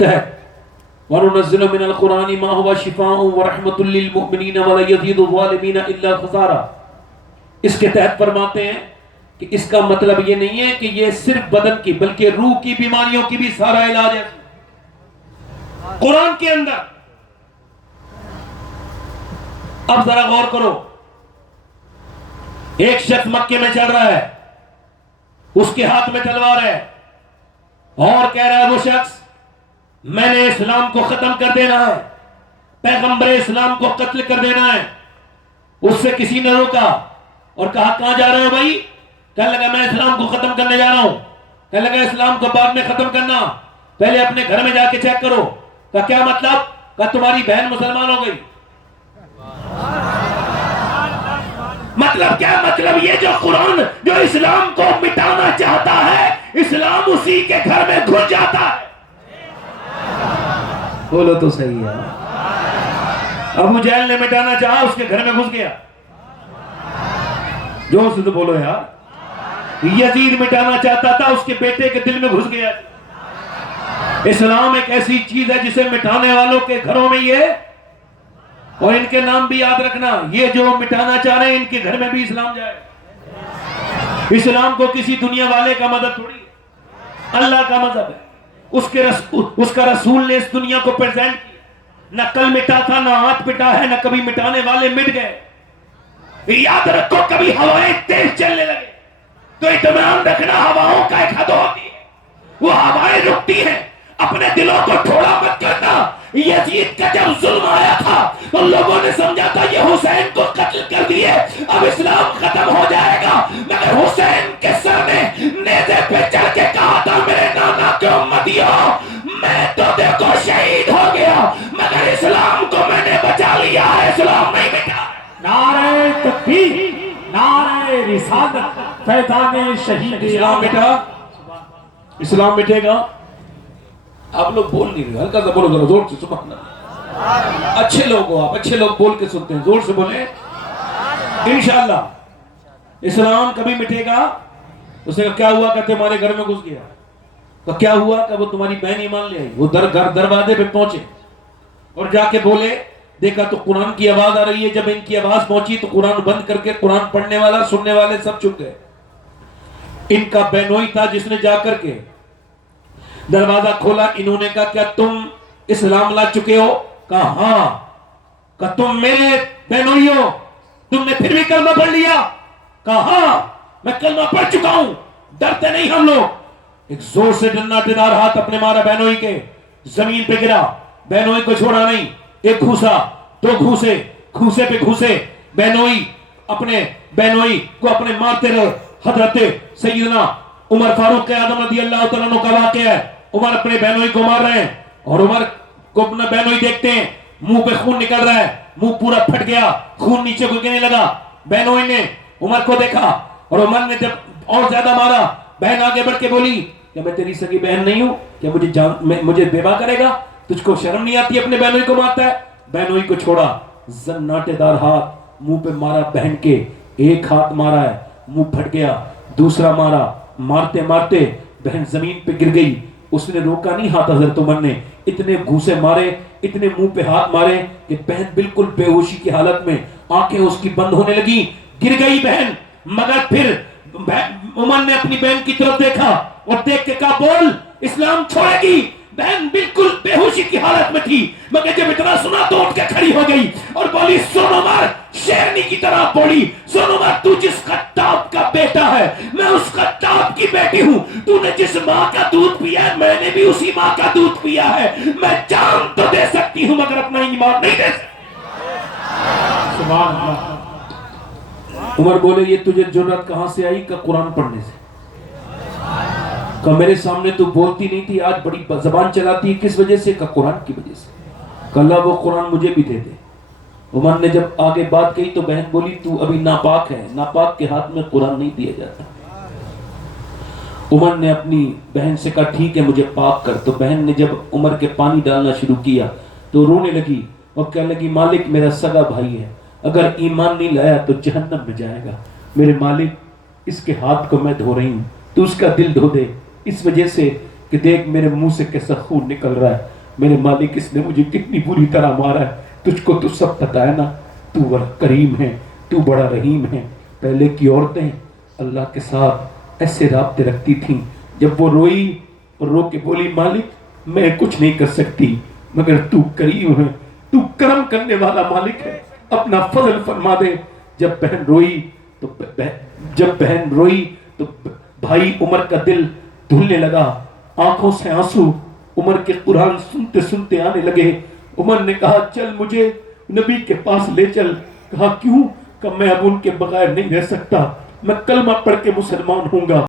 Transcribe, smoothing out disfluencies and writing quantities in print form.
تحت وَنُنَزِّلُ مِنَ الْقُرْآنِ مَا هُوَ شِفَاءٌ وَرَحْمَةٌ لِّلْمُؤْمِنِينَ وَلَا يَزِيدُ الظَّالِمِينَ إِلَّا خَسَارًا. اس کے تحت فرماتے ہیں کہ اس کا مطلب یہ نہیں ہے کہ یہ صرف بدن کی بلکہ روح کی بیماریوں کی بھی سارا علاج ہے قرآن کے اندر. اب ذرا غور کرو، ایک شخص مکے میں چل رہا ہے، اس کے ہاتھ میں تلوار ہے اور کہہ رہا ہے وہ شخص میں نے اسلام کو ختم کر دینا ہے، پیغمبر اسلام کو قتل کر دینا ہے. اس سے کسی نے روکا اور کہا کہاں جا رہے ہو بھائی؟ کہنے لگا میں اسلام کو ختم کرنے جا رہا ہوں. کہنے لگا اسلام کو بعد میں ختم کرنا، پہلے اپنے گھر میں جا کے چیک کرو. کہا کیا مطلب؟ کہا تمہاری بہن مسلمان ہو گئی. مطلب کیا؟ مطلب یہ جو قرآن جو اسلام کو مٹانا چاہتا ہے، اسلام اسی کے گھر میں گھس جاتا ہے. بولو تو صحیح ہے. ابو جہل نے مٹانا چاہا، اس کے گھر میں گھس گیا. جو سے تو بولو یار. یزید مٹانا چاہتا تھا، اس کے بیٹے کے دل میں گھس گیا. اسلام ایک ایسی چیز ہے جسے مٹانے والوں کے گھروں میں یہ، اور ان کے نام بھی یاد رکھنا، یہ جو مٹانا چاہ رہے ہیں ان کے گھر میں بھی اسلام جائے. اسلام کو کسی دنیا والے کا مدد تھوڑی ہے، اللہ کا مذہب ہے. اس کا رسول نے اس دنیا کو پریزنٹ کیا. نہ کل مٹا تھا، نہ ہاتھ مٹا ہے، نہ کبھی مٹانے والے مٹ گئے. یاد رکھو کبھی ہوائیں تیز چلنے لگے تو اطمینان رکھنا، ہواؤں کا ایک حد ہوتی ہے، وہ ہوائیں رکتی ہیں. اپنے دلوں کو ٹھوڑا مت کرنا. یزید کا جب ظلم آیا تھا تو لوگوں نے سمجھا تھا یہ حسین کو قتل کر دیے، اب اسلام ختم ہو جائے گا. مگر حسین کے سر نے نیزے پہ چڑھ کے کہا تھا میرے نانا کے امتیوں، میں تو دیکھو شہید ہو گیا مگر اسلام کو میں نے بچا لیا ہے، اسلام نہیں مٹا. نعرہ تکبیر، نعرہ رسالت، فیضان شہید. اسلام مٹا، اسلام مٹے گا. آپ لوگ بول نہیں رہے، ہلکا سا بولو ذرا زور سے سبحان اللہ. اچھے لوگ ہو آپ، اچھے لوگ بول کے سنتے ہیں، زور سے بولیں. انشاءاللہ اسلام کبھی مٹے گا. اس نے کہا کیا ہوا؟ کہتے ہمارے گھر میں گھس گیا. تو کیا ہوا؟ کہ وہ تمہاری بہن ایمان لے آئی. وہ دروازے پہ پہنچے اور جا کے بولے، دیکھا تو قرآن کی آواز آ رہی ہے. جب ان کی آواز پہنچی تو قرآن بند کر کے قرآن پڑھنے والا سننے والے سب چپ گئے. ان کا بہنوئی تھا جس نے جا کر کے دروازہ کھولا. انہوں نے کہا کیا تم اسلام لا چکے ہو؟ کہا ہاں. کہا تم میرے بہنوئی ہو، تم نے پھر بھی کلمہ پڑھ لیا؟ کہا ہاں میں کلمہ پڑھ چکا ہوں. ڈرتے نہیں ہم لوگ. ایک زور سے ڈنڈا ہاتھ اپنے مارا بہنوئی کے، زمین پہ گرا. بہنوئی کو چھوڑا نہیں. ایک گھوسا، دو گھوسے، گھوسے پہ گھوسے. بہنوئی کو اپنے مارتے رہے. حضرت سیدنا عمر فاروق اعظم رضی اللہ تعالیٰ عنہ کا واقعہ ہے. عمر اپنے بہنوئی کو مار رہے ہیں اور عمر کو اپنا بہنوئی دیکھتے ہیں، منہ پہ خون نکل رہا ہے، منہ پورا پھٹ گیا، خون نیچے کو گرنے لگا. بہنوئی نے عمر کو دیکھا اور عمر نے جب اور زیادہ مارا. بہن آگے بڑھ کے بولی کہ میں تیری سگی بہن نہیں ہوں، کیا مجھے بیوہ کرے گا؟ تجھ کو شرم نہیں آتی اپنے بہنوئی کو مارتا ہے؟ بہنوئی کو چھوڑا، زناٹے دار ہاتھ منہ پہ مارا بہن کے. ایک ہاتھ مارا ہے، منہ پھٹ گیا. دوسرا مارا، مارتے مارتے بہن زمین پہ گر گئی. اس نے روکا نہیں ہاتھ حضرت عمر نے. اتنے گھوسے مارے، اتنے منہ پہ ہاتھ مارے کہ بہن بالکل بے ہوشی کی حالت میں، آنکھیں اس کی بند ہونے لگی، گر گئی بہن. مگر پھر عمر نے اپنی بہن کی طرف دیکھا اور دیکھ کے کہا بول اسلام چھوڑے گی؟ بہن بالکل بے ہوشی کی حالت میں تھی، مگر جب اتنا سنا تو اٹھ کے کھڑی ہو گئی اور بولی سن عمر، شیرنی کی طرح بولی سن عمر، تو جس خطاب کا بیٹا ہے میں اس خطاب کی بیٹی ہوں. تو نے جس ماں کا دودھ پیا ہے میں نے بھی اسی ماں کا دودھ پیا ہے. میں جان تو دے سکتی ہوں مگر اپنا ایمان نہیں دے سکتی. سبحان اللہ. عمر بولے یہ تجھے جرأت کہاں سے آئی؟ کہ قرآن پڑھنے سے. کہ میرے سامنے تو بولتی نہیں تھی، آج بڑی زبان چلاتی ہے، کس وجہ سے؟ کہ قرآن کی وجہ سے. کہ اللہ وہ قرآن مجھے بھی دے دے. عمر نے جب آگے بات کہی تو بہن بولی تو ابھی ناپاک ہے، ناپاک کے ہاتھ میں قرآن نہیں دیا جاتا. عمر نے اپنی بہن سے کہا ٹھیک ہے مجھے پاک کر. تو بہن نے جب عمر کے پانی ڈالنا شروع کیا تو رونے لگی اور کہنے لگی مالک میرا سگا بھائی ہے، اگر ایمان نہیں لایا تو جہنم میں جائے گا. میرے مالک اس کے ہاتھ کو میں دھو رہی ہوں، تو اس کا دل دھو دے. اس وجہ سے کہ دیکھ میرے منہ سے کیسا خون نکل رہا ہے، میرے مالک اس نے مجھے کتنی بری طرح مارا ہے، تجھ کو تو سب پتہ ہے نا، تو بڑا کریم ہے، تو بڑا رحیم ہے۔ پہلے کی عورتیں اللہ کے ساتھ ایسے رابطے رکھتی تھیں، جب وہ روئی اور رو کے بولی مالک میں کچھ نہیں کر سکتی مگر تو کریم ہے، تو کرم کرنے والا مالک ہے، اپنا فضل فرما دے۔ جب بہن روئی تو بھائی عمر کا دل دھلنے لگا، آنکھوں سے آنسو عمر کے قرآن سنتے سنتے آنے لگے۔ عمر نے کہا چل مجھے نبی کے پاس لے چل۔ کہا کیوں؟ کہ میں اب ان کے بغیر نہیں رہ سکتا، میں کلمہ پڑھ کے مسلمان ہوں گا۔